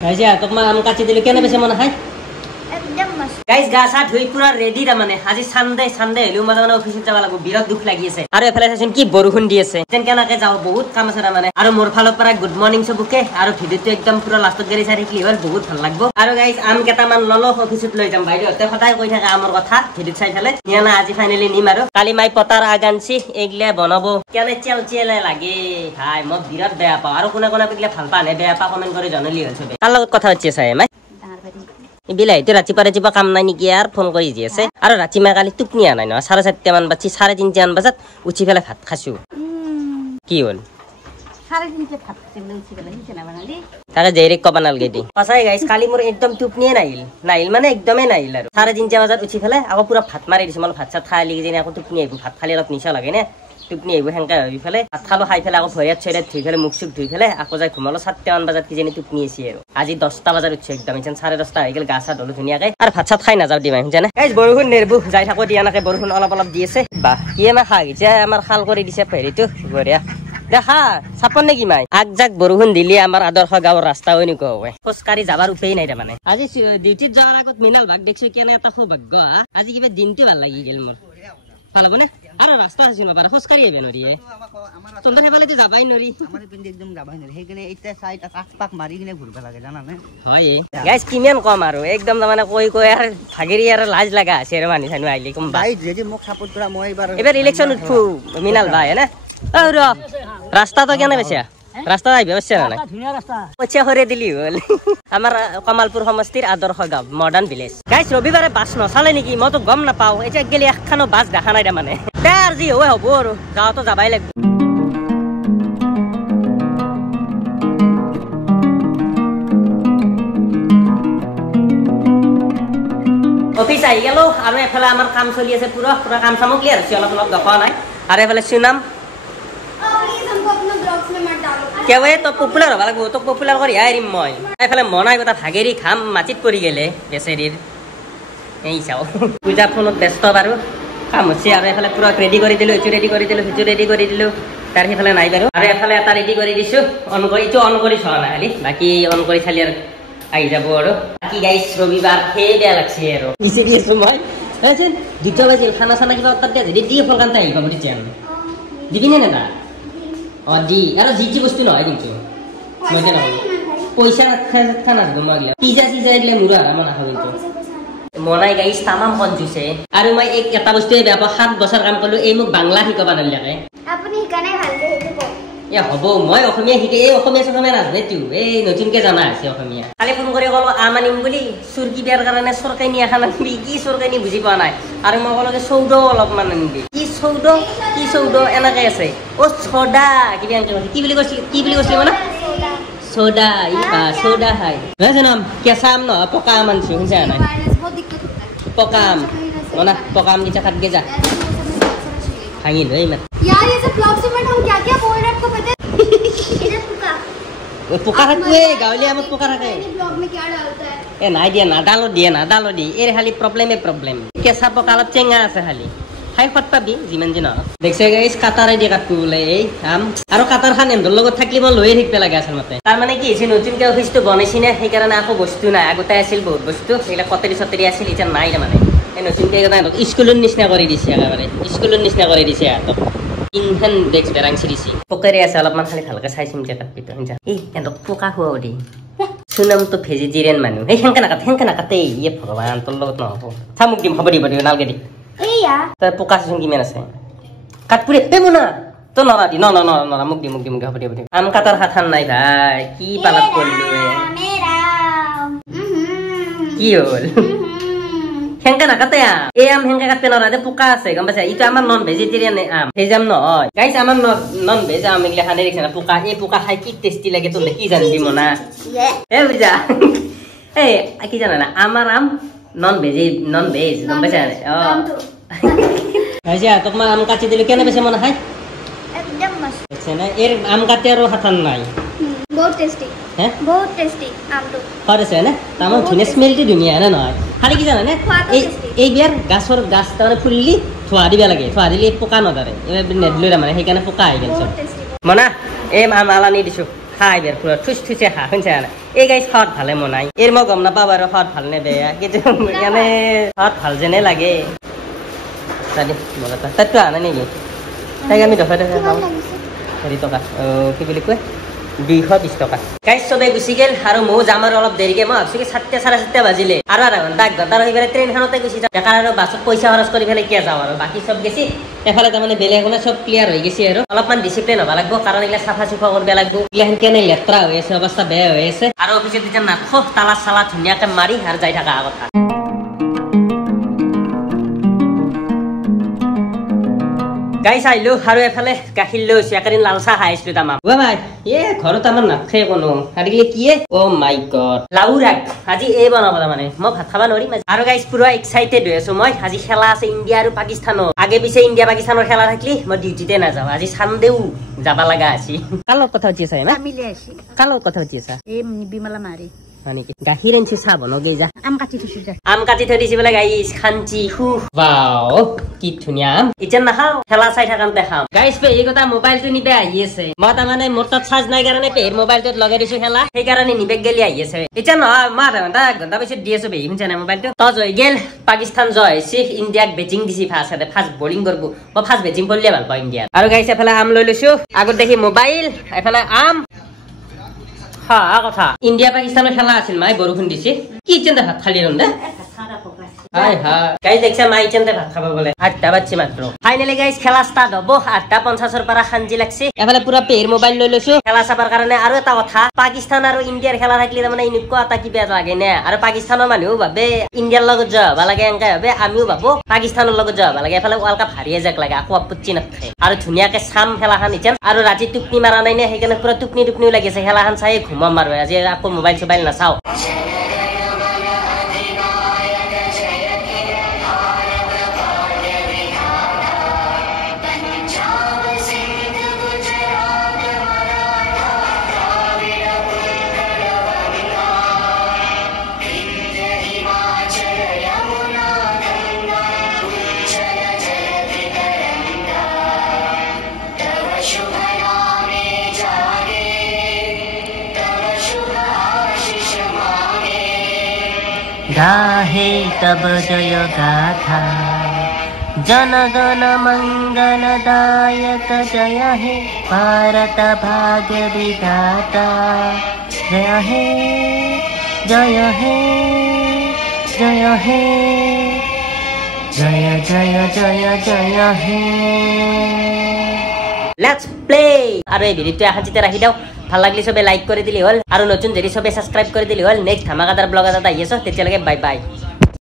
guys यार तक आम काटि दिलु केने बेसे मन हाय एकदम मस्त गाइस गासा धुई पुरा रेडी रा माने আজি সানডে হেলু মাঝে মানে অফিসত যাব লাগব বিরাট দুখ লাগি আছে আৰু এফালে চাচোন কি বৰষুণ দি আছে যেন কেনাকে যাও বহুত কাম আছে মানে আৰু মোৰ ফালৰ পৰা গুড মৰ্নিং সবকে আৰু ভিডিওটো একদম পুৰা লাষ্টত গৰি চাই থাকিলি হল বহুত ভাল লাগব আৰু গাইস আম কেটামান ললো অফিসত লৈ যাম বাইদেউতে সদায় কৈ থাকে আমৰ কথা ভিডিও চাই ফেলে নিয়ানা আজি ফাইনালি নিম আৰু কালি মাই পতাৰ আগানছি এগলা বনাবো কেনে চেল লাগে হাই মই বিৰাট বেয়া পাও আৰু কোনে কোনে পিকলে ভাল পানে বেয়া পা কমেন্ট কৰি জনালি হল সবে কাল লগত কথা হচ্ছে চাই মাই বিলাইটো ৰাতিপুৱা কাম নাই নেকি আৰু ফোন কৰি দি আছে আৰু ৰাতি মা কালি টুপনি আনাই ন 4:30 মান বাজি 3:30 মান বজাত উঠি ফেলে ভাত খাইছো কি হল 3:30 ভাত খাইছো উঠি ফেলে হিছে না বানালি তাকে জেৰিক ক বানালগে দি পাছাই গাইস কালি মোৰ একদম টুপনিয়ে নাইল মানে একদমই নাইল আৰু 3:30 বজাত উঠি ফেলে আকৌ পুৰা ভাত মাৰি দিছ মানে ভাত চাত খাই লাগি যেনে আকৌ টুপনি আইব ভাত খালি অলপ নিচা লাগে নে টুপনি আইব হেংকা হৈ ফেলে ভাত খালো খাই ফেলে আকৌ ভৰিয়াত ছয়ৰাত ধুই ফেলে মুখ চুখ ধুই ফেলে আকৌ যাই ঘুমালো 7টা মান বজাত কি যেনি টুপনি আছে আৰু আজি 10টা বজাত উঠছে একদম ইছন 10:30 হৈ গেল গাছা ধলো ধুনিয়াকে আৰু ভাত চাত খাই না যাও দিমাই জানে গাইস বৰষুণ নেৰবু যাই থাকো দিয়ানাকে বৰষুণ অলপ দি আছে বা কিয়ে মা খা গিছে আমাৰ খাল কৰি দিছে ফেৰিটো বঢ়িয়া দেখা সাপন নেকি মাই আগজাক বৰষুণ দিলি আমাৰ আদৰ্শ গাঁৱৰ ৰাস্তা হৈ নিকো হয় খোজকাৰি যাবাৰ উপায় নাই মানে আজি ডিউটিত যাৱাৰ আগত মিনাল ভাগ দেখছো কেনে এটা সৌভাগ্য আজি কিবা দিনটো ভাল লাগি গেল মোৰ ভাল হ'ব নে আৰু ৰাস্তা আছে ন বাৰ খোজকাৰি আইবে নৰি তোমৰা হেবালেতো যাবাই নৰি আমাৰ পিন্দি একদম যাবাই নৰি হেগনে এইটা সাইড পাক মাৰি কিনে ঘুৰবা লাগে জানা না হয় গাইস কিমান কম আৰু একদম মানে কৈ আৰু ভাগেৰি আৰু লাজ লাগা আছে আৰু মানি সানু আইলি কম ভাই যদি মোক সাপোৰ্ট কৰা মই এবাৰ ইলেকশন উঠু মিনাল ভাই না আৰু ৰাস্তা তো কেনে বেছে ৰাস্তা আইবে বেছে না ধুনিয়া ৰাস্তা পইচা হৰে দিলি হল আমাৰ কমালপুৰ সমষ্টিৰ আদৰ্শ গাঁও মডাৰ্ণ ভিলেজ গাইস ৰবিবাৰে বাস নচালে নেকি মই তো গম নাপাও এতিয়া গেলি একখানো বাস দেখা নাই মানে তাৰ যি হয় হ'ব আৰু যাও তো যাবাই লাগিব অফিস আহি গেল আৰু এফালে আমাৰ কাম চলি আছে পুৰা কাম সামো ক্লিয়াৰ হৈছে অলপ দেখা নাই আৰু এফালে সুনাম क्या वे तो पॉपुलर होबा लागबो तो पॉपुलर करी आइरिम মই এফালে মনাই কথা ভাগেৰি খাম মাটিত পৰি গেলে বেচেৰিৰ এই চাও পূজা ফোনত ব্যস্ত বাৰো কাম হৈছে আৰু এফালে পুৰা ৰেডি কৰি দিলো ইটো ৰেডি কৰি দিলো তাৰ হেফালে নাই বাৰো আৰু এফালে এটা ৰেডি কৰি দিছো অন কৰি চলা নাই খালি বাকি অন কৰি চালি আৰু আহি যাব আৰু বাকি গাইস ৰবিবাৰ হে বেয়া লাগছে আৰু ইছে দি সময় আছেন দুটা বাজে খানা সানা কিবা অৰ্ডাৰ দিয়া দি ফল কান্তা আহিব বুজি জান দিবিনে না অদি আৰু জিজি বস্তু নহয় কিন্তু মজা নহয় পইচা খানা গমাগিলা পিজা দিলে মুৰা মনা খাব কিন্তু মনাই গাইছ তামাম কনজুছে আৰু মই এটা বস্তুৱে বেয়া পাওঁ 7 বছৰ কাম কৰিলো এই মোক বাংলা শিকাবা নালাগে আপুনি কানে ভালকে হেতু এ হ'ব মই অসমীয়া শিকে এই অসমীয়া নাজানে তুই এই নতুনকে জানা আছে অসমীয়া কালি ফোন কৰি ক'লো আমানিম বুলি চুৰকি বিয়াৰ কাৰণে চৰকাৰী নিয়া খানা কি চৰকাৰী বুজি পোৱা নাই আৰু মই ক'লো চৌদ অলপমান আনিবি কি চৌদ এনেকে আছে অ ছডা কি বুলি কৈছিলি মানে সোডা সোডা হাই নাম কেঁচা আম নহয় পকা আম আনিছো শুনছা নাই পকা আম মনা পকা আম কিছা খাত গে যা ভাঙি লৈ ইমান यार ये सब ब्लॉग से हम क्या बोल रहे हैं आपको पता है ये पुका পোকা থাকে গাঁৱলীয়া আমত পোকা থাকে ब्लॉग में क्या डालता है এ নাই দিয়া নাডালো দি এর খালি প্রবলেম কেঁচা পকা অলপ চেঙা আছে খালি খাই খত পাবি যিমান দিন দেখছে গাইছ কাটাৰে দি কাটু বোলে এই আম আৰু কাটাৰ খান এন্দৰ লগত থাকিলে মই লৈয়ে থাকিব লাগে আচলতে তাৰ মানে কি হৈছে নতুনকে অফিসটো বনাইছি না সেইকাৰণে আকৌ বস্তু নাই আগতে আছিল বহুত বস্তু সেইবিলাক কটাৰী আছিল এতিয়া নাই মানে এই নতুনকে স্কুলৰ নিচিনা কৰি দিছে একেবাৰে ইনখান ডেক্স বেৰাংছি দিছি পকাৰে আছে অলপমান খালি ভালকে চাইছিম যে তাত পিটো হিংসা এই এন্দক পোকা খুৱাও দি সুনাম তো ভেজিটেৰিয়ান মানুহ এই হেংকা নাকাতে ইয়ে ভগৱান তোৰ লগত নহ'ব চামুক দিম হ'ব দিব নালগে দি এইয়া তাৰ পোকা চোন কিমান আছে কাটপুৰে পেমুনা তো নৰা দি নৰা মুক দি হ'ব দিব আম কাটাৰ হাথান নাই ভাই কি পালাত কৰিলো मेरा কি হ'ল হেংকা নাকাতে এই আম হেংকা কাটতে নৰা দে পোকা আছে গম পাইছা ইটো আমাৰ নন ভেজিটেৰিয়ান আম ভেজ আম নহয় গাইছ আমাৰ নন ভেজ আম এগলা খানে দেখছ না পোকা এই পোকা খাই কি টেষ্টি লাগে তুমি কি জানবি মনা এ বুজা এই কি জানা না আমাৰ আম নন ভেজ গম পাইছা গাইছা তোক মই আম কাটি দিলো কেনে বেছে মনা খাই एकदम मस्त আছে না এর আম কাটে আৰু হাতান নাই बहुत टेस्टी आम तो আছে না তামাম ধুনীয়া স্মেলটো ধুনীয়া না নহয় খালি কি জানা নে এই বিয়াৰ গাছৰ গাছ তাৰমানে ফুললি থোৱা দিবা লাগে থোৱা দিলে পোকা নধৰে নেদলৈ মানে সেইকাৰণে পোকা আহি গেল চব মনা এই আম আলানি দিছো খাই বের পুরো ঠুস ঠুসে হা শুনছে না এই গাইছ খাওয়াত ভালে মনাই এর মই গম নাপাওঁ বাৰু খাওয়াত ভাল নে বেয়া কিন্তু এনে খাওয়াত ভাল যেনে লাগে তাই মজা তাইতো আনা নেকি তাইক আমি দফাই দফাই খাওঁ হেৰি টকা কি বুলি কয় 220 টকা গাইছ চবে গুচি গেল আৰু ময়ো যাম আৰু অলপ দেৰিকে মই ভাবছো কি 7:30 বাজিলে আৰু আধা ঘণ্টা 1 ঘণ্টা ৰহি পেলাই ট্ৰেইনখনতে গুচি যাম বেকাৰ আৰু বাছত পইচা খৰচ কৰি পেলাই কিয় যাওঁ আৰু বাকী চব গেছি এফালে তাৰমানে বেলেগ কোনো চব ক্লিয়াৰ হৈ গৈছে আৰু অলপমান ডিচিপ্লিন হ'ব লাগিব কাৰণ এইগিলা চাফা চুফা কৰিব লাগিব এইগিলাখন কেনে লেতেৰা হৈ আছে অৱস্থা বেয়া হৈ আছে আৰু অফিচত যেতিয়া নাথো তালা চালা ধুনীয়াকে মাৰি আৰু যাই থকা কথা গাইছ আহিলো আৰু এফালে গাখীৰ লৈ আছো একেদিন লাল চাহ খাই আছিলো তামাম ভাই ঘৰত আমাৰ নাথাকে কোনো আজিকালি কি অ মাই গড লাউ ৰাগ আজি এই বনাব তাৰমানে মই ভাত খাব নোৱাৰিম আৰু গাইছ পুৰা এক্সাইটেড হৈ আছো মই আজি খেলা আছে ইণ্ডিয়া আৰু পাকিস্তানৰ আগে পিছে ইণ্ডিয়া পাকিস্তানৰ খেলা থাকিলি মই ডিউটিতে নাযাওঁ আজি চানডেও যাব লগা আছে কাৰ লগত কথা পাতি আছা কাৰ লগত কথা পাতি আছা বিমলা মাৰি গাখীৰ আনিছো চাহ বনগে যা আম কাটি থৈছো আম কাটি থৈ দিছে বোলে গাইছ খাঞ্চি বাও কি ধুনীয়া আম এতিয়া নাখাওঁ খেলা চাই থাকান্তে খাওঁ গাইছ পেহী কথা মোবাইলটো নিবে আহি আছে মই তাৰমানে মোৰ তাত চাৰ্জ নাই কাৰণে পেহীৰ মোবাইলটোত লগাই দিছো খেলা সেইকাৰণে নিবে গেলি আহি আছে এতিয়া নহয় মই আধা ঘণ্টা পিছত দি আছো পেহী শুনছে নাই মোবাইলটো টচ হৈ গেল পাকিস্তান জয় হৈছে ইণ্ডিয়াক বেটিং দিছি ফাৰ্ষ্ট বলিং কৰিব মই ফাৰ্ষ্ট বেটিং কৰিলে ভাল পাওঁ ইণ্ডিয়াত আৰু গাইছ এফালে আম লৈ লৈছো আগত দেখি মোবাইল এফালে আম কথা ইণ্ডিয়া পাকিস্তানৰ খেলা আছিল মাই বৰষুণ দিছে কি চিন্তা ভাত খালি ৰে হাই হাই গাইছ দেখছা মাই চিন্তা ভাত খাব বলে 8টা বাজছে মাত্ৰ ফাইনালি গাইছ খেলা ষ্টাৰ্ট হ'ব 8:50 পৰা খাঞ্জি লাগছে এফালে পুৰা পেহীৰ মোবাইল লৈ লৈছো খেলা চাবৰ কাৰণে আৰু এটা কথা পাকিস্তান আৰু ইণ্ডিয়াৰ খেলা থাকিলে তাৰমানে এনেকুৱা এটা কিবা লাগে নে আৰু পাকিস্তানৰ মানুহেও ভাবে ইণ্ডিয়াৰ লগত যাব লাগে এনেকৈ ভাবে আমিও ভাবো পাকিস্তানৰ লগত যাব লাগে এফালে ৱৰ্ল্ড কাপ হাৰিয়ে যাক লাগে আকৌ আপত্তি নাথাকে আৰু ধুনীয়াকে চাম খেলাখন এতিয়া আৰু ৰাতি টোপনি মাৰা নাই নে সেইকাৰণে পুৰা টোপনিও লাগিছে খেলাখন চাই ঘুমাম আৰু আজি আকৌ মোবাইল চোবাইল নাচাওঁ गाहे तब जय गाथा जन गण मंगलदायक जय हे भारत भाग्य विधाता जय हे जय हे जय हे जय जय जय जय हे लेट्स प्ले আৰু এই ভিডিওটো আহাজিতে ৰাখি দাও ভাল লাগলি সবে লাইক কৰি দিলি হল আৰু নতুন যদি সবে সাবস্ক্ৰাইব কৰি দিলি হল নেক্সট ধামাকাদাৰ ব্লগ এটা আহি আছে তেতিয়ালৈকে বাই বাই